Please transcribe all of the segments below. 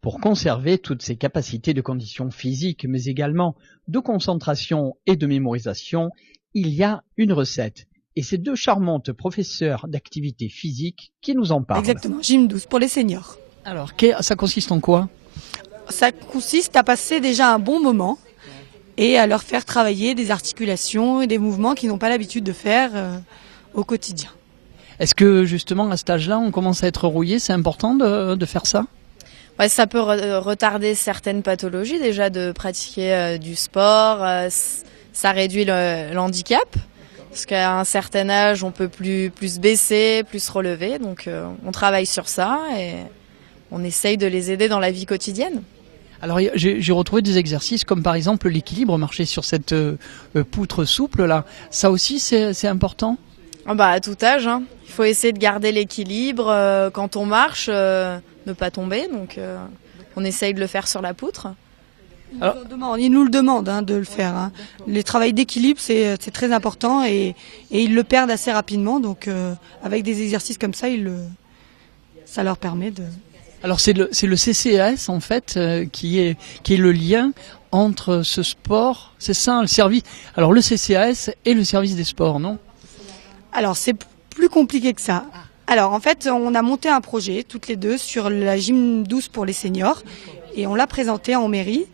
Pour conserver toutes ses capacités de condition physique, mais également de concentration et de mémorisation, il y a une recette. Et c'est deux charmantes professeurs d'activité physique qui nous en parlent. Exactement, Gym 12 pour les seniors. Alors, ça consiste en quoi? Ça consiste à passer déjà un bon moment et à leur faire travailler des articulations et des mouvements qu'ils n'ont pas l'habitude de faire au quotidien. Est-ce que justement à cet âge-là, on commence à être rouillé? C'est important de faire ça? Ouais, ça peut retarder certaines pathologies déjà de pratiquer du sport. Ça réduit l'handicap parce qu'à un certain âge, on peut plus baisser, plus se relever. Donc on travaille sur ça et on essaye de les aider dans la vie quotidienne. Alors j'ai retrouvé des exercices comme par exemple l'équilibre, marcher sur cette poutre souple là. Ça aussi c'est important? À tout âge, hein. Il faut essayer de garder l'équilibre quand on marche, ne pas tomber. Donc on essaye de le faire sur la poutre. Alors, ils nous le demandent de le faire. Hein. Le travail d'équilibre, c'est très important et ils le perdent assez rapidement. Donc avec des exercices comme ça, ça leur permet de... Alors c'est le CCAS en fait qui est le lien entre ce sport, c'est ça le service. Alors le CCAS et le service des sports, non? Alors c'est plus compliqué que ça. Alors en fait, on a monté un projet toutes les deux sur la Gym 12 pour les seniors et on l'a présenté en mairie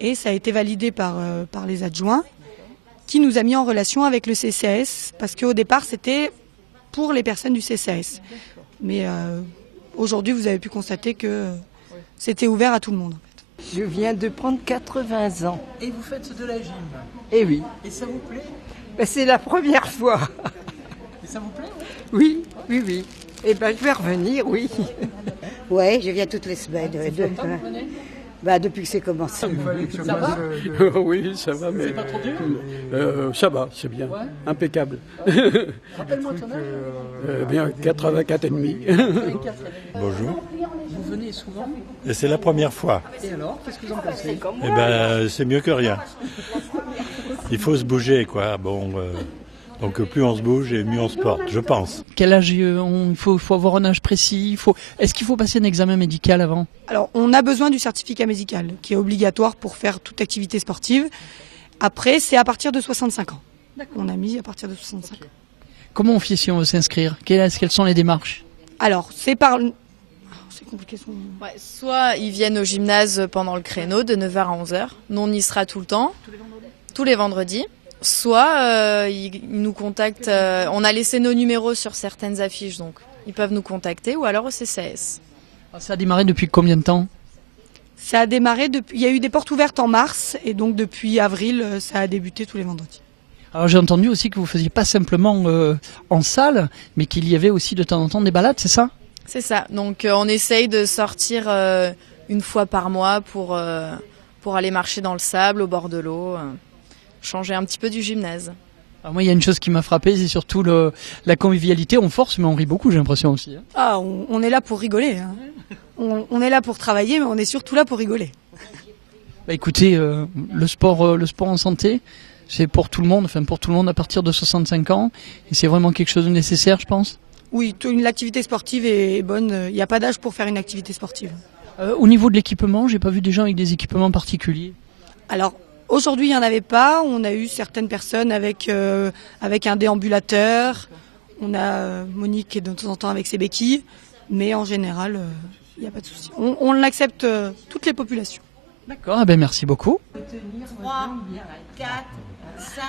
et ça a été validé par les adjoints qui nous a mis en relation avec le CCAS parce qu'au départ c'était pour les personnes du CCAS. Mais aujourd'hui, vous avez pu constater que c'était ouvert à tout le monde. En fait. Je viens de prendre 80 ans. Et vous faites de la gym? Eh oui. Et ça vous plaît? C'est la première fois. Et ça vous plaît? Oui. Eh je vais revenir, oui. Ouais, je viens toutes les semaines. Depuis que c'est commencé. Ça va? Oui, ça va, mais... C'est pas trop dur? Ça va, c'est bien. Ouais. Impeccable. Rappelle-moi ton âge. Bien, 84 et demi. Bonjour. Vous venez souvent? Et c'est la première fois. Et alors, qu'est-ce que vous en pensez? C'est mieux que rien. Il faut se bouger, quoi. Donc plus on se bouge et mieux on se porte, je pense. Quel âge il faut avoir un âge précis? Est-ce qu'il faut passer un examen médical avant? Alors on a besoin du certificat médical qui est obligatoire pour faire toute activité sportive. Après, c'est à partir de 65 ans. On a mis à partir de 65 ans. Comment on fait si on veut s'inscrire? Quelles sont les démarches? Alors, c'est compliqué. Soit ils viennent au gymnase pendant le créneau de 9h à 11h. Nous, on y sera tout le temps. Tous les vendredis. Soit ils nous contactent. On a laissé nos numéros sur certaines affiches, donc ils peuvent nous contacter ou alors au CCAS. Ça a démarré depuis combien de temps? Ça a démarré depuis. Il y a eu des portes ouvertes en mars et donc depuis avril, ça a débuté tous les vendredis. Alors j'ai entendu aussi que vous faisiez pas simplement en salle, mais qu'il y avait aussi de temps en temps des balades, c'est ça? C'est ça. Donc on essaye de sortir une fois par mois pour aller marcher dans le sable, au bord de l'eau, changer un petit peu du gymnase. Alors moi, il y a une chose qui m'a frappé, c'est surtout la convivialité. On force, mais on rit beaucoup, j'ai l'impression aussi. Ah, on est là pour rigoler. Hein. On est là pour travailler, mais on est surtout là pour rigoler. Écoutez, le sport en santé, c'est pour tout le monde, pour tout le monde à partir de 65 ans. Et c'est vraiment quelque chose de nécessaire, je pense. Oui, l'activité sportive est bonne. Il n'y a pas d'âge pour faire une activité sportive. Au niveau de l'équipement, j'ai pas vu des gens avec des équipements particuliers. Alors, aujourd'hui, il n'y en avait pas. On a eu certaines personnes avec un déambulateur. On a Monique qui est de temps en temps avec ses béquilles. Mais en général, il n'y a pas de souci. On accepte toutes les populations. D'accord, merci beaucoup. 3, 4, 5...